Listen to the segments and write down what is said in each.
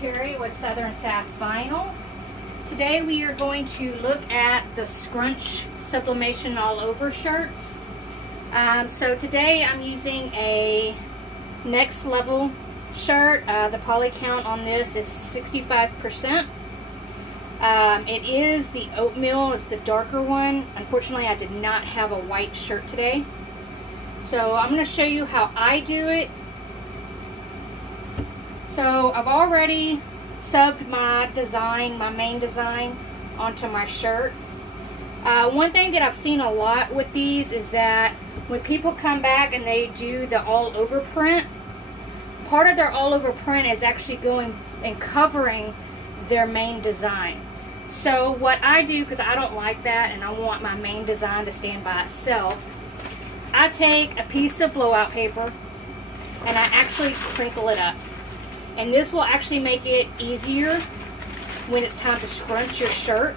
Carrie with Southern Sass Vinyl. Today we are going to look at the Scrunch Sublimation All Over shirts. So today I'm using a Next Level shirt. The poly count on this is 65%. It is the oatmeal, is the darker one. Unfortunately, I did not have a white shirt today. So I'm going to show you how I do it. So I've already subbed my design, my main design, onto my shirt. One thing that I've seen a lot with these is that when people come back and they do the all over print, part of their all over print is actually going and covering their main design. So what I do, because I don't like that and I want my main design to stand by itself, I take a piece of blowout paper and I actually crinkle it up. And this will actually make it easier when it's time to scrunch your shirt,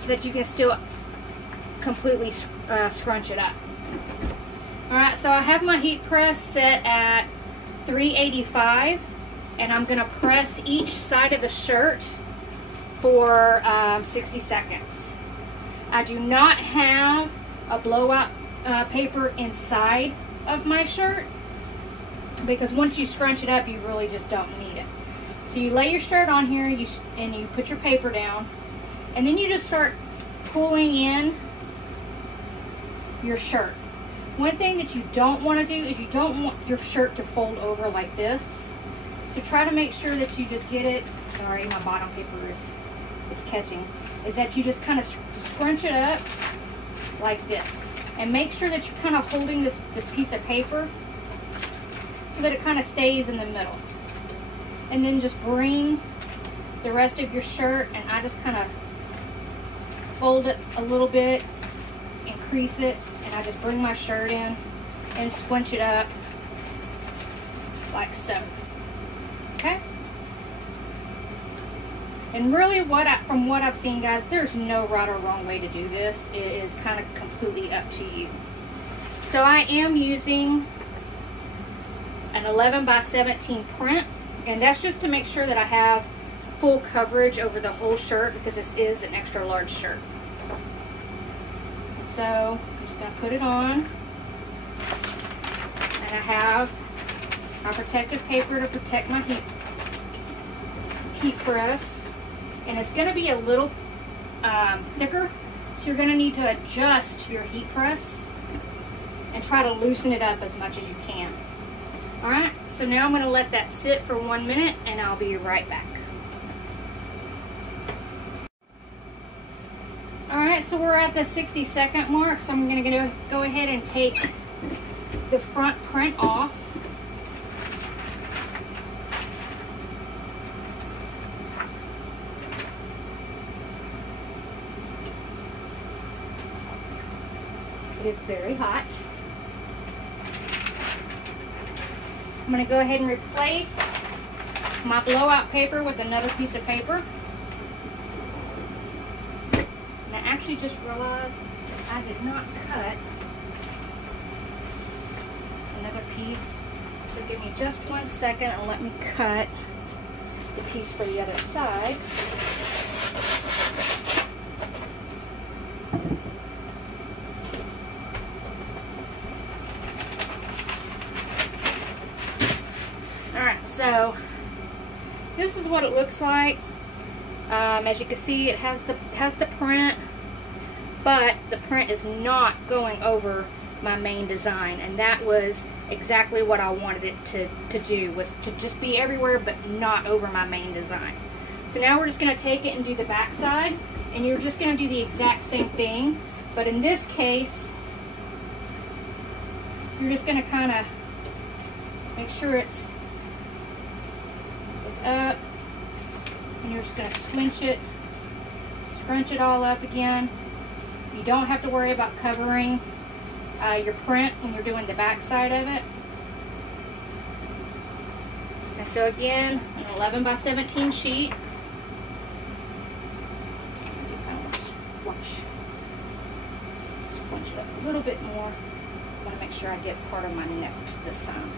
so that you can still completely scrunch it up. Alright, so I have my heat press set at 385, and I'm going to press each side of the shirt for 60 seconds. I do not have a blowout paper inside of my shirt, because once you scrunch it up, you really just don't need it. So you lay your shirt on here, and you put your paper down, and then you just start pulling in your shirt. One thing that you don't want to do is you don't want your shirt to fold over like this. So try to make sure that you just get it, sorry, my bottom paper is catching, is that you just kind of scrunch it up like this. And make sure that you're kind of holding this piece of paper so that it kind of stays in the middle. And then just bring the rest of your shirt, and I just kind of fold it a little bit, increase it, and I just bring my shirt in and squinch it up like so. Okay? And really, from what I've seen, guys, there's no right or wrong way to do this. It is kind of completely up to you. So I am using an 11 by 17 print, and that's just to make sure that I have full coverage over the whole shirt, because this is an extra large shirt. So I'm just going to put it on, and I have my protective paper to protect my heat press. And it's going to be a little thicker, so you're going to need to adjust your heat press and try to loosen it up as much as you can. Alright, so now I'm going to let that sit for 1 minute, and I'll be right back. Alright, so we're at the 60-second mark, so I'm going to go ahead and take the front print off. It is very hot. I'm going to go ahead and replace my blowout paper with another piece of paper. And I actually just realized I did not cut another piece. So give me just 1 second and let me cut the piece for the other side. So this is what it looks like. As you can see, it has the print, but the print is not going over my main design, and that was exactly what I wanted it to do, was to just be everywhere but not over my main design. So now we're just going to take it and do the back side, and you're just going to do the exact same thing, but in this case you're just going to kind of make sure it's up, and you're just going to scrunch it all up again. You don't have to worry about covering your print when you're doing the back side of it. And so again, an 11 by 17 sheet. Scrunch it up a little bit more. I'm going to make sure I get part of my neck this time.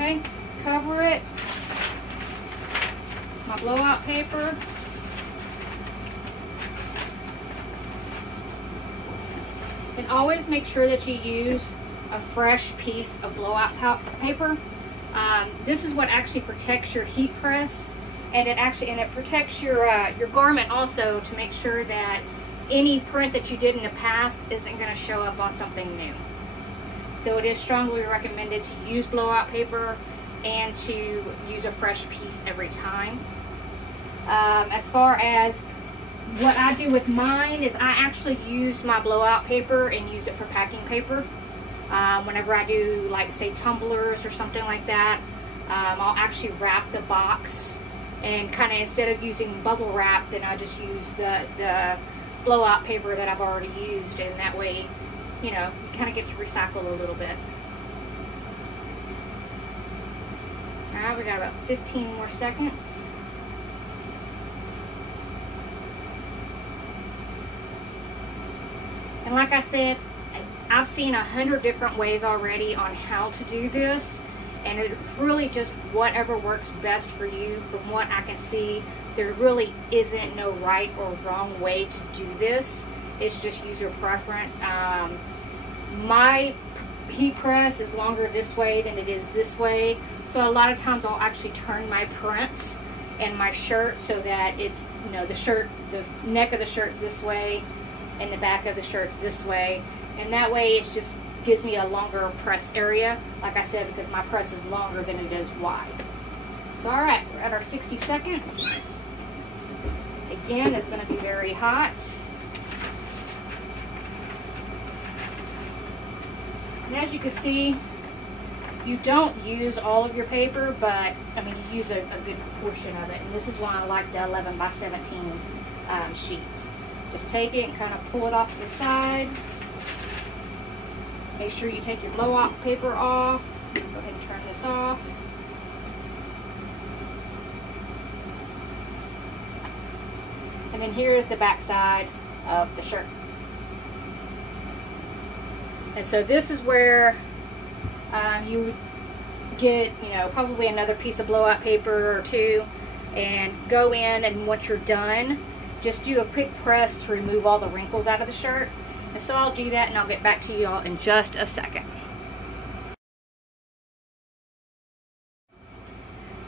Okay, cover it. My blowout paper. And always make sure that you use a fresh piece of blowout paper. This is what actually protects your heat press, and it protects your garment also, to make sure that any print that you did in the past isn't going to show up on something new. So it is strongly recommended to use blowout paper and to use a fresh piece every time. As far as what I do with mine is I actually use my blowout paper and use it for packing paper. Whenever I do, like, say, tumblers or something like that, I'll actually wrap the box, and kind of, instead of using bubble wrap, then I just use the blowout paper that I've already used, and that way, you know, you kind of get to recycle a little bit. Alright, we got about 15 more seconds. And like I said, I've seen 100 different ways already on how to do this, and it's really just whatever works best for you. From what I can see, there really isn't no right or wrong way to do this. It's just user preference. My heat press is longer this way than it is this way, so a lot of times I'll actually turn my prints and my shirt so that it's, you know, the neck of the shirt's this way and the back of the shirt's this way. And that way it just gives me a longer press area, like I said, because my press is longer than it is wide. So alright, we're at our 60 seconds. Again, it's going to be very hot. And as you can see, you don't use all of your paper, but I mean, you use a good portion of it. And this is why I like the 11 by 17 sheets. Just take it and kind of pull it off to the side. Make sure you take your blowout paper off. Go ahead and turn this off. And then here is the back side of the shirt. And so this is where you would get, you know, probably another piece of blowout paper or two, and go in, and once you're done, just do a quick press to remove all the wrinkles out of the shirt. And so I'll do that, and I'll get back to you all in just a second.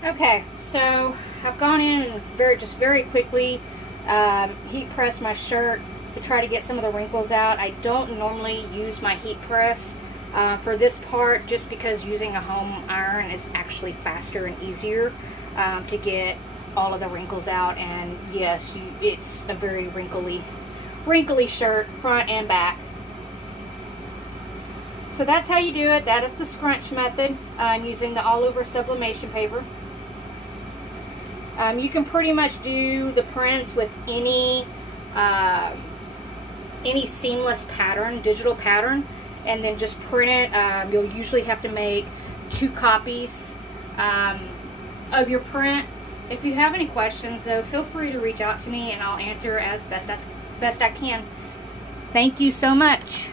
Okay, so I've gone in and very quickly heat press my shirt to try to get some of the wrinkles out. I don't normally use my heat press for this part, just because using a home iron is actually faster and easier to get all of the wrinkles out. And yes, it's a very wrinkly shirt, front and back. So that's how you do it. That is the scrunch method. I'm using the all over sublimation paper. You can pretty much do the prints with any seamless pattern, digital pattern, and then just print it. You'll usually have to make 2 copies of your print. If you have any questions, though, feel free to reach out to me, and I'll answer as best I can. Thank you so much.